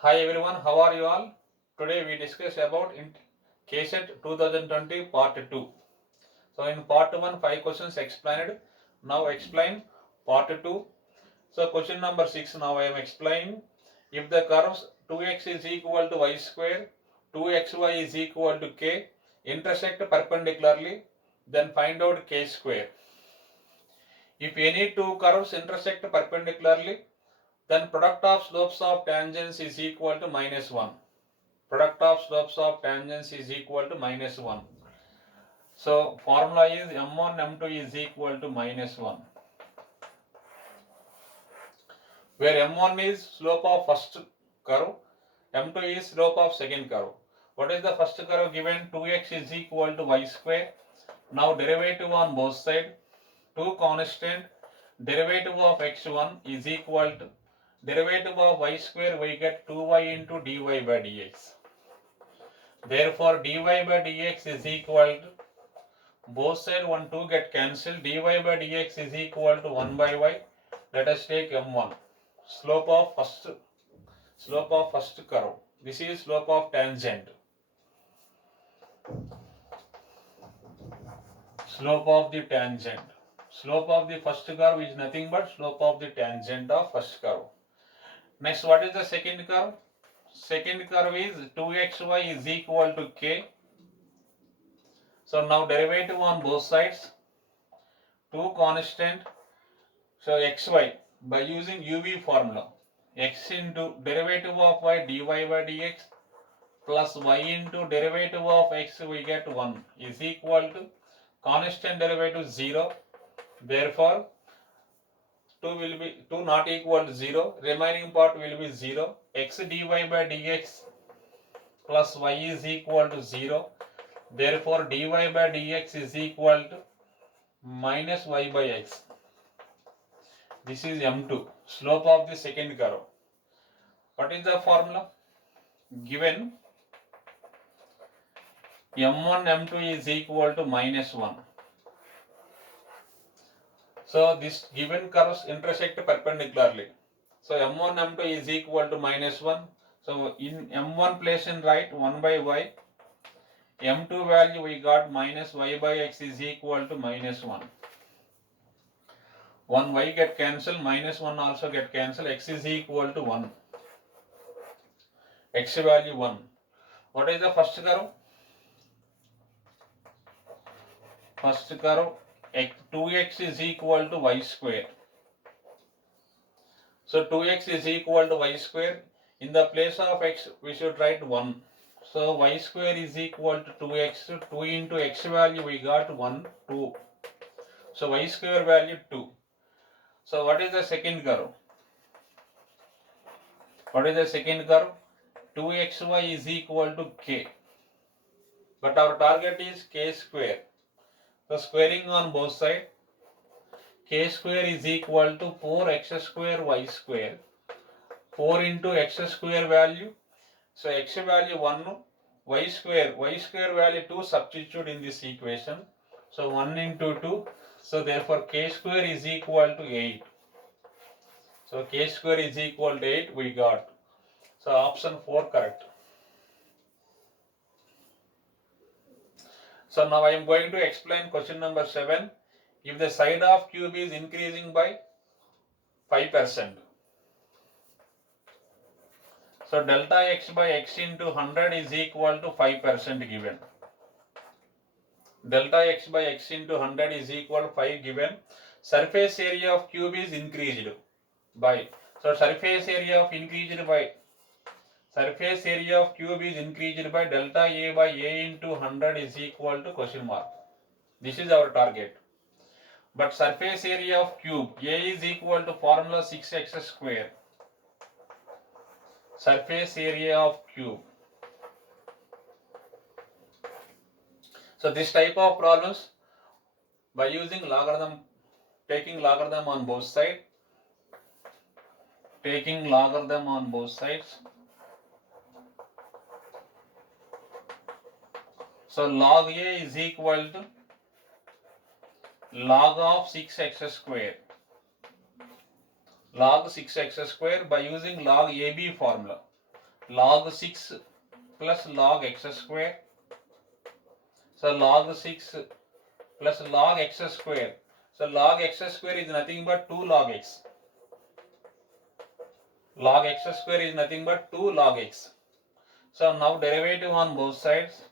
Hi everyone, how are you all? Today we discuss about KSET 2020 Part 2. So in Part 1, 5 questions explained. Now explain Part 2. So question number 6 now I am explaining. If the curves 2x is equal to y square, 2xy is equal to k, intersect perpendicularly, then find out k square. If any two curves intersect perpendicularly, then product of slopes of tangents is equal to -1. Product of slopes of tangents is equal to -1. So formula is m1 m2 is equal to -1, where m1 is slope of first curve, m2 is slope of second curve. What is the first curve given? 2x is equal to y square. Now derivative on both sides, 2 constant, derivative of x1 is equal to derivative of y square, we get 2y into dy by dx. Therefore dy by dx is equal to, both side 1 2 get cancelled, dy by dx is equal to 1 by y. Let us take m1, slope of first curve. This is slope of tangent. Slope of the tangent. Slope of the first curve is nothing but slope of the tangent of first curve. Next, what is the second curve? Second curve is 2xy is equal to k. So now derivative on both sides, 2 constant. So xy by using UV formula, x into derivative of y dy by dx plus y into derivative of x, we get 1 is equal to constant derivative 0. Therefore 2 will be 2 not equal to 0, remaining part will be 0. X dy by dx plus y is equal to 0. Therefore dy by dx is equal to minus y by x. This is m2, slope of the second curve. What is the formula? Given m1 m2 is equal to -1. So this given curves intersect perpendicularly. So m1 m2 is equal to -1. So in m1 place in right 1 by y. M2 value we got minus y by x is equal to -1. 1 y get cancelled, -1 also get cancelled, x is equal to 1. X value 1. What is the first curve? First curve 2x is equal to y square. So 2x is equal to y square. In the place of x, we should write 1. So y square is equal to 2x. 2 into x value we got 1, 2. So y square value 2. So what is the second curve? What is the second curve? 2xy is equal to k. But our target is k square. So squaring on both sides, k square is equal to 4x square y square. 4 into x square value. So x value 1, y square value 2, substitute in this equation. So 1 into 2. So therefore k square is equal to 8. So k square is equal to 8 we got. So option 4 correct. So now I am going to explain question number 7. If the side of cube is increasing by 5%. So delta x by x into 100 is equal to 5% given. Delta x by x into 100 is equal to 5 given. Surface area of cube is increased by. So surface area of cube is increased by delta a by a into 100 is equal to question mark. This is our target. But surface area of cube a is equal to formula 6x square. Surface area of cube. So this type of problems, by using logarithm, taking logarithm on both sides, so log a is equal to log of 6x square. Log 6x square by using log AB formula. log 6 plus log x square. So log 6 plus log x square. So log x square is nothing but 2 log x. Log x square is nothing but 2 log x. So now derivative on both sides.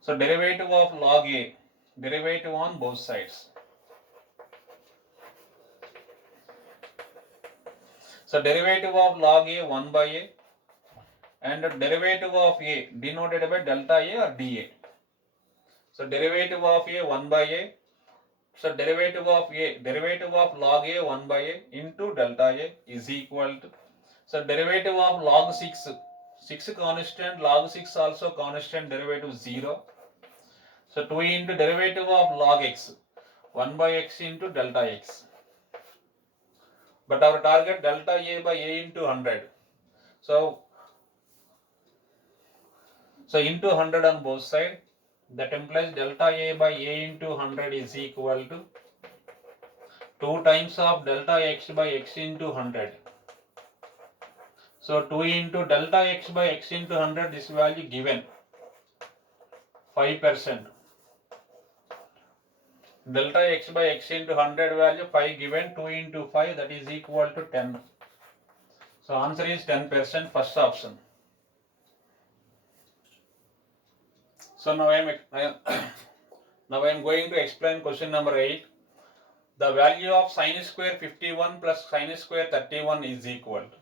So derivative of log a, derivative on both sides. So derivative of log a 1 by a, and derivative of a denoted by delta a or dA. So derivative of a 1 by a. So derivative of a, derivative of log a 1 by a into delta a is equal to, so derivative of log 6, 6 constant, log 6 also constant, derivative 0. So 2 into derivative of log x, 1 by x into delta x. But our target delta a by a into 100. So into 100 on both sides. That implies delta a by a into 100 is equal to 2 times of delta x by x into 100. So 2 into delta x by x into 100, this value given 5%. Delta x by x into 100 value 5 given, 2 into 5, that is equal to 10. So answer is 10%, first option. So now I am going to explain question number 8. The value of sin square 51 plus sin square 31 is equal to,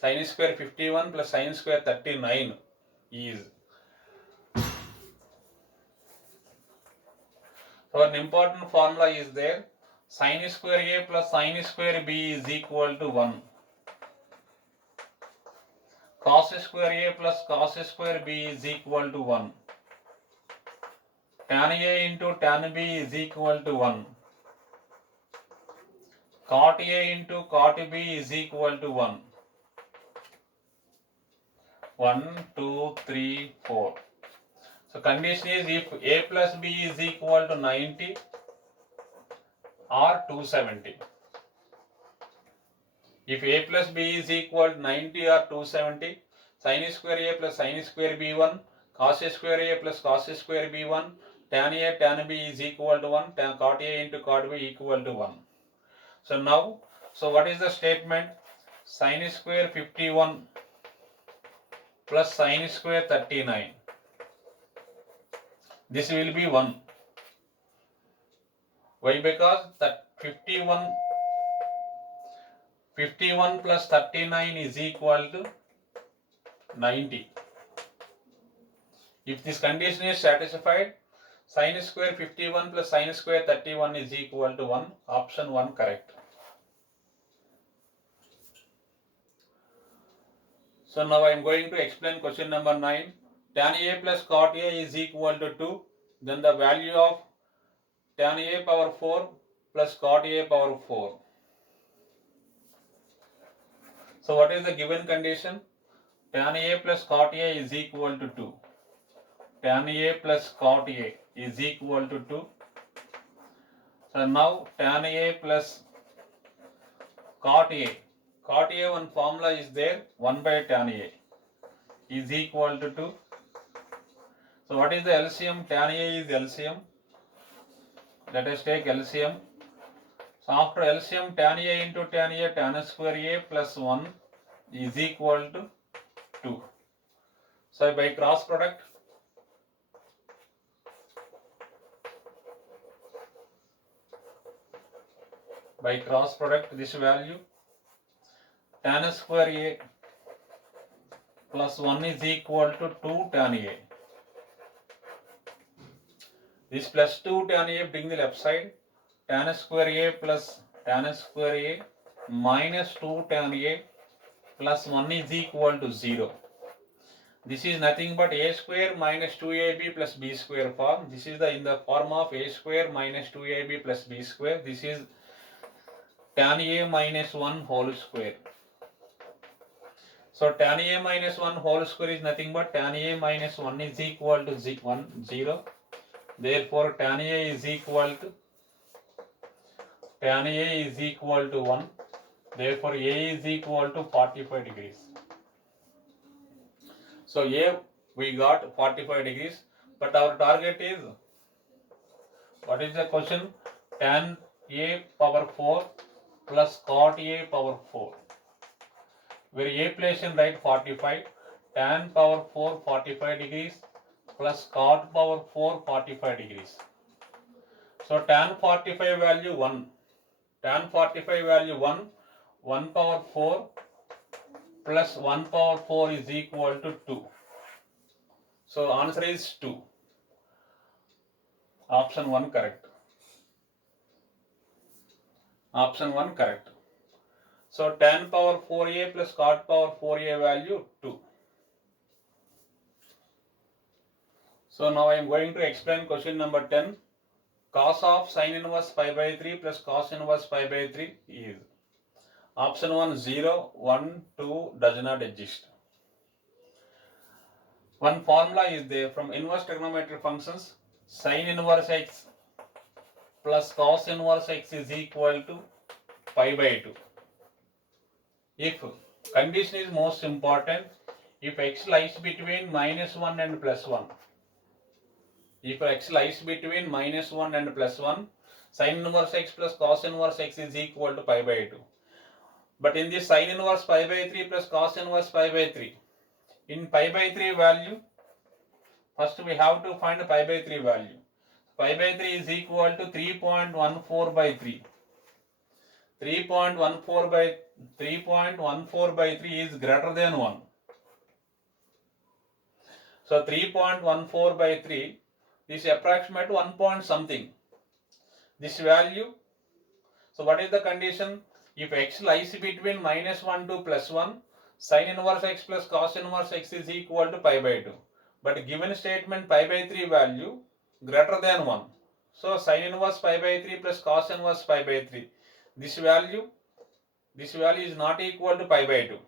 sin square 51 plus sin square 39 is, so an important formula is there. Sin square a plus sin square b is equal to 1. Cos square a plus cos square b is equal to 1. Tan a into tan b is equal to 1. Cot a into cot b is equal to 1. 1, 2, 3, 4. So condition is if a plus b is equal to 90 or 270. If a plus b is equal to 90 or 270, sin square a plus sin square b1, cos square a plus cos square b1, tan a tan b is equal to 1, tan cot a into cot b equal to 1. So now, so what is the statement? Sin square 51 plus sin square 39. This will be 1. Why? Because that 51 plus 39 is equal to 90. If this condition is satisfied, sin square 51 plus sin square 31 is equal to 1. Option 1 correct. So now I am going to explain question number 9. Tan a plus cot a is equal to 2. Then the value of tan a power 4 plus cot a power 4. So what is the given condition? Tan a plus cot a is equal to 2. Tan a plus cot a is equal to 2. So now tan a plus cot a. Cot a, one formula is there, 1 by tan a is equal to 2. So what is the LCM? Tan a is LCM. Let us take LCM. So after LCM, tan a into tan a, tan square a plus 1 is equal to 2. So by cross product, this value tan square a plus 1 is equal to 2 tan a. This plus 2 tan a bring the left side, tan square a plus tan square a minus 2 tan a plus 1 is equal to 0. This is nothing but a square minus 2ab plus b square form. This is in the form of a square minus 2ab plus b square. This is tan a minus 1 whole square. So tan a minus 1 whole square is nothing but tan a minus 1 is equal to 0. Therefore tan a is equal to 1. Therefore, A is equal to 45 degrees. So A we got 45 degrees, but our target is, what is the question? Tan A power 4 plus cot A power 4. Where A place in right 45, tan power 4 45 degrees plus cot power 4 45 degrees. So tan 45 value 1. Tan 45 value 1. 1 power 4 plus 1 power 4 is equal to 2. So answer is 2. Option 1 correct. Option 1 correct. So tan power 4a plus cot power 4a value 2. So now I am going to explain question number 10. Cos of sin inverse pi by 3 plus cos inverse pi by 3 is option 1 0, 1, 2 does not exist. One formula is there from inverse trigonometric functions. Sin inverse x plus cos inverse x is equal to pi by 2. If condition is most important, if x lies between minus 1 and plus 1, if x lies between minus 1 and plus 1, sin inverse x plus cos inverse x is equal to pi by 2. But in this sin inverse pi by 3 plus cos inverse pi by 3, in pi by 3 value, first we have to find pi by 3 value. Pi by 3 is equal to 3.14 by 3. 3.14 by 3 is greater than 1. So 3.14 by 3 is approximate 1 point something. This value, so what is the condition? If x lies between minus 1 to plus 1, sin inverse x plus cos inverse x is equal to pi by 2. But given statement pi by 3 value greater than 1. So sin inverse pi by 3 plus cos inverse pi by 3. This value is not equal to pi by 2.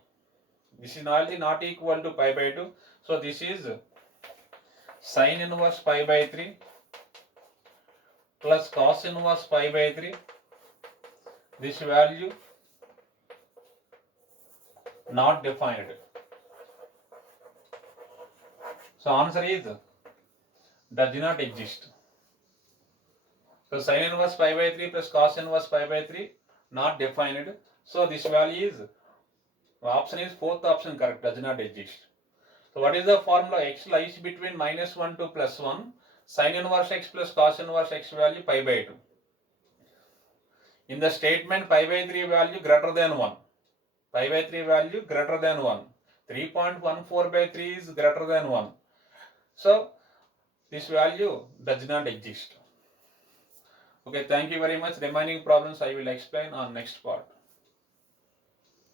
This is not equal to pi by 2. So this is sin inverse pi by 3 plus cos inverse pi by 3. This value not defined. So answer is does not exist. So sin inverse pi by 3 plus cos inverse pi by 3 not defined. So this value is, option is fourth option correct, does not exist. So what is the formula? X lies between minus 1 to plus 1. Sin inverse x plus cos inverse x value pi by 2. In the statement pi by 3 value greater than 1. Pi by 3 value greater than 1. 3.14 by 3 is greater than 1. So this value does not exist. Okay, thank you very much. Remaining problems I will explain on next part.